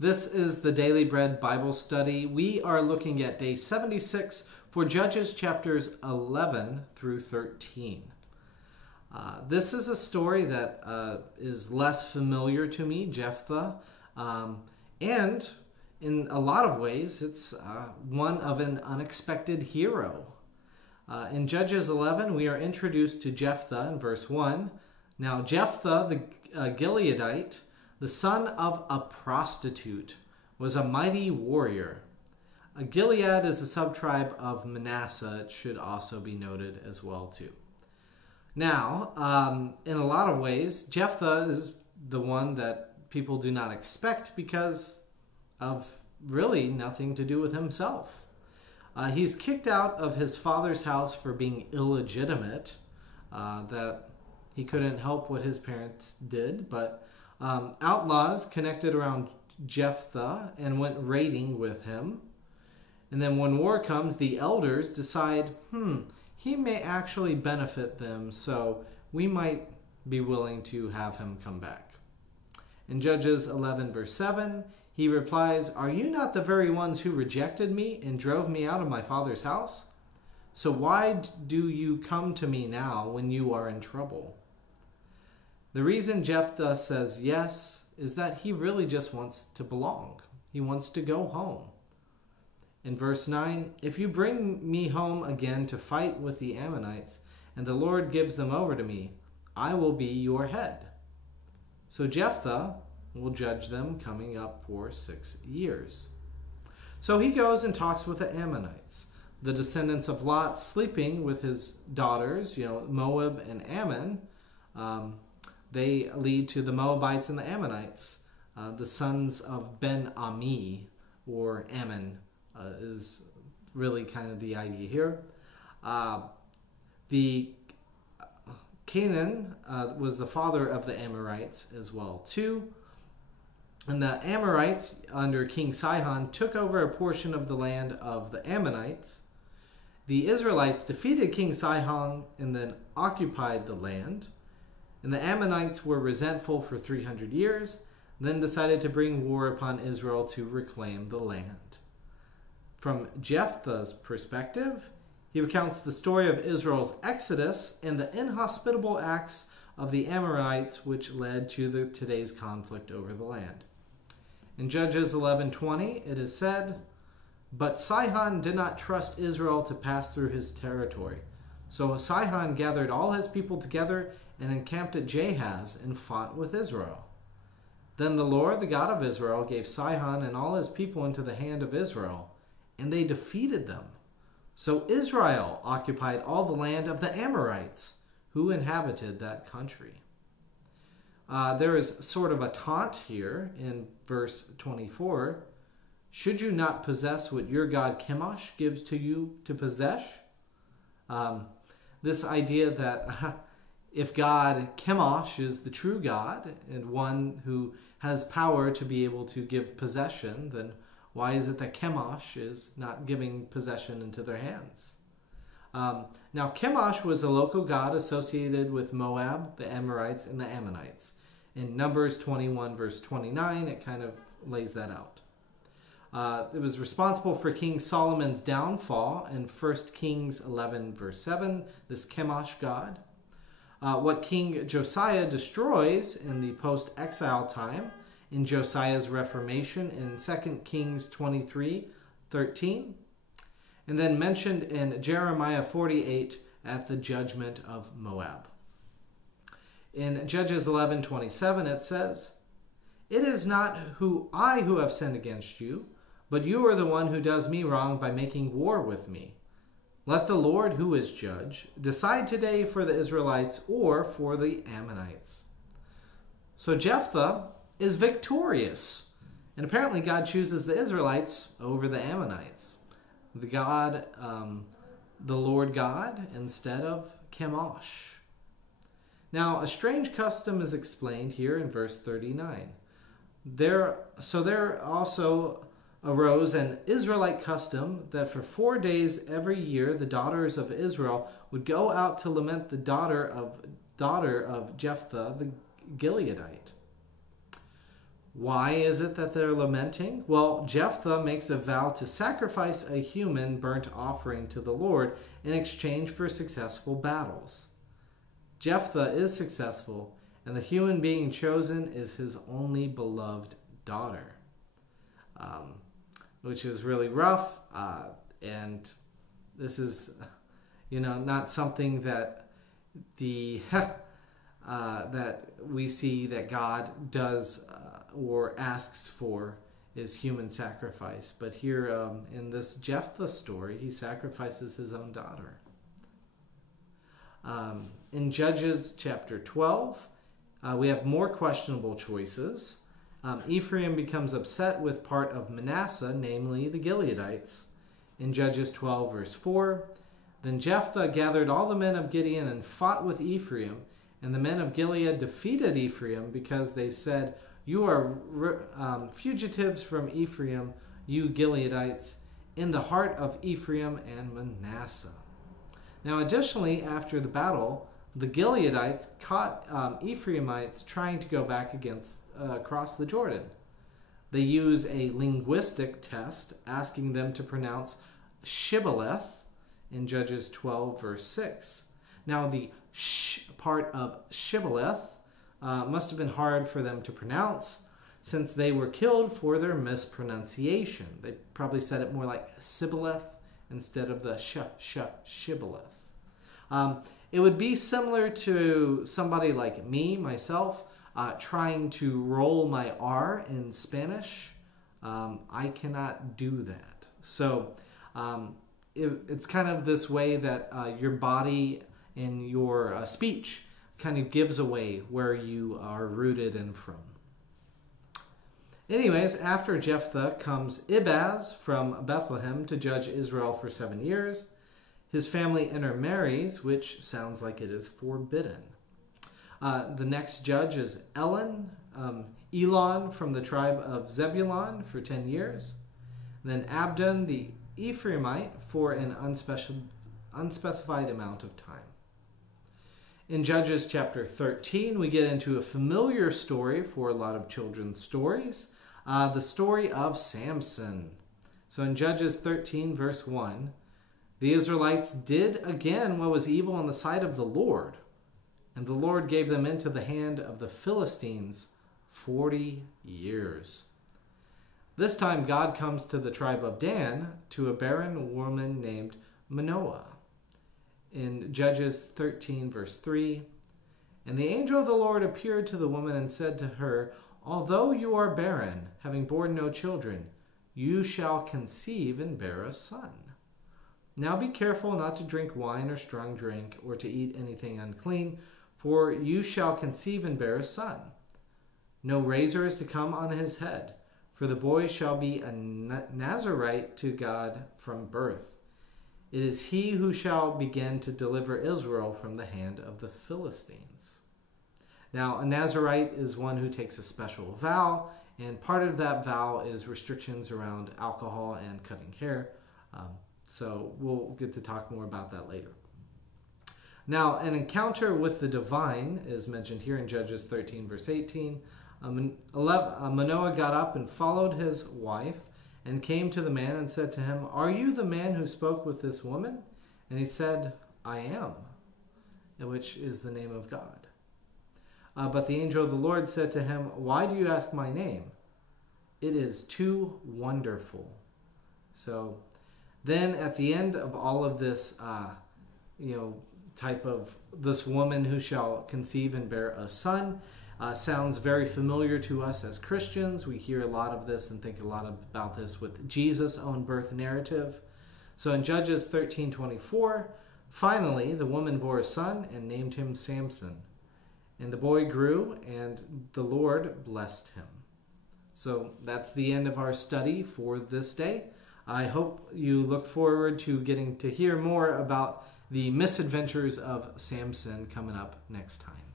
This is the Daily Bread Bible Study. We are looking at day 76 for Judges chapters 11 through 13. This is a story that is less familiar to me, Jephthah, and in a lot of ways it's one of an unexpected hero. In Judges 11, we are introduced to Jephthah in verse 1. Now Jephthah the Gileadite, the son of a prostitute, was a mighty warrior. Gilead is a subtribe of Manasseh. It should also be noted as well too. Now, in a lot of ways, Jephthah is the one that people do not expect because of really nothing to do with himself. He's kicked out of his father's house for being illegitimate, that he couldn't help what his parents did, but outlaws connected around Jephthah and went raiding with him. And then when war comes, the elders decide, he may actually benefit them, so we might be willing to have him come back. In Judges 11 verse 7, he replies, "Are you not the very ones who rejected me and drove me out of my father's house? So why do you come to me now when you are in trouble?" The reason Jephthah says yes is that he really just wants to belong. He wants to go home. In verse 9, "If you bring me home again to fight with the Ammonites, and the Lord gives them over to me, I will be your head." So Jephthah will judge them coming up for 6 years. So he goes and talks with the Ammonites, the descendants of Lot, sleeping with his daughters, Moab and Ammon. They lead to the Moabites and the Ammonites. The sons of Ben-Ami, or Ammon, is really kind of the idea here. The Canaan was the father of the Amorites as well too. And the Amorites under King Sihon took over a portion of the land of the Ammonites. The Israelites defeated King Sihon and then occupied the land. And the Ammonites were resentful for 300 years, then decided to bring war upon Israel to reclaim the land. From Jephthah's perspective, he recounts the story of Israel's exodus and the inhospitable acts of the Amorites which led to today's conflict over the land. In Judges 11:20, it is said, "But Sihon did not trust Israel to pass through his territory. So Sihon gathered all his people together and encamped at Jahaz and fought with Israel. Then the Lord, the God of Israel, gave Sihon and all his people into the hand of Israel, and they defeated them. So Israel occupied all the land of the Amorites, who inhabited that country." There is sort of a taunt here in verse 24. "Should you not possess what your god Chemosh gives to you to possess?" This idea that if God Chemosh is the true God and one who has power to be able to give possession, then why is it that Chemosh is not giving possession into their hands? Now Chemosh was a local god associated with Moab, the Amorites, and the Ammonites. In Numbers 21 verse 29, it kind of lays that out. It was responsible for King Solomon's downfall in 1 Kings 11 verse 7, this Chemosh god. What King Josiah destroys in the post-exile time in Josiah's Reformation in 2 Kings 23:13, and then mentioned in Jeremiah 48 at the judgment of Moab. In Judges 11:27 it says, "It is not I who have sinned against you, but you are the one who does me wrong by making war with me. Let the Lord, who is judge, decide today for the Israelites or for the Ammonites." So Jephthah is victorious. And apparently God chooses the Israelites over the Ammonites. The Lord God instead of Chemosh. Now, a strange custom is explained here in verse 39. There also arose an Israelite custom that for 4 days every year the daughters of Israel would go out to lament the daughter of Jephthah the Gileadite. Why is it that they're lamenting? Well, Jephthah makes a vow to sacrifice a human burnt offering to the Lord in exchange for successful battles. Jephthah is successful, and the human being chosen is his only beloved daughter, which is really rough. And this is, not something that that we see that God does or asks for is human sacrifice. But here in this Jephthah story, he sacrifices his own daughter. In Judges chapter 12, we have more questionable choices. Ephraim becomes upset with part of Manasseh, namely the Gileadites. In Judges 12, verse 4, then Jephthah gathered all the men of Gideon and fought with Ephraim, and the men of Gilead defeated Ephraim because they said, "You are fugitives from Ephraim, you Gileadites, in the heart of Ephraim and Manasseh." Now, additionally, after the battle, the Gileadites caught Ephraimites trying to go back across the Jordan. They use a linguistic test asking them to pronounce Shibboleth in Judges 12, verse 6. Now, the sh part of Shibboleth must have been hard for them to pronounce since they were killed for their mispronunciation. They probably said it more like Sibboleth instead of the Shibboleth. It would be similar to somebody like me, myself, trying to roll my R in Spanish. I cannot do that. So it's kind of this way that your body and your speech kind of gives away where you are rooted and from. Anyways, after Jephthah comes Ibaz from Bethlehem to judge Israel for 7 years. His family intermarries, which sounds like it is forbidden. The next judge is Elon from the tribe of Zebulun for 10 years. Then Abdon the Ephraimite for an unspecified amount of time. In Judges chapter 13, we get into a familiar story for a lot of children's stories, the story of Samson. So in Judges 13, verse 1, the Israelites did again what was evil in the sight of the Lord, and the Lord gave them into the hand of the Philistines 40 years. This time God comes to the tribe of Dan, to a barren woman named Manoah. In Judges 13, verse 3, and the angel of the Lord appeared to the woman and said to her, "Although you are barren, having borne no children, you shall conceive and bear a son. Now be careful not to drink wine or strong drink, or to eat anything unclean, for you shall conceive and bear a son. No razor is to come on his head, for the boy shall be a Nazarite to God from birth. It is he who shall begin to deliver Israel from the hand of the Philistines." Now, a Nazarite is one who takes a special vow, and part of that vow is restrictions around alcohol and cutting hair. So we'll get to talk more about that later. Now, an encounter with the divine is mentioned here in Judges 13, verse 18. Manoah got up and followed his wife and came to the man and said to him, "Are you the man who spoke with this woman?" And he said, "I am," which is the name of God. But the angel of the Lord said to him, "Why do you ask my name? It is too wonderful." So then at the end of all of this, type of this woman who shall conceive and bear a son, sounds very familiar to us as Christians. We hear a lot of this and think a lot about this with Jesus' own birth narrative. So in Judges 13:24, finally the woman bore a son and named him Samson. And the boy grew, and the Lord blessed him. So that's the end of our study for this day. I hope you look forward to getting to hear more about the misadventures of Samson coming up next time.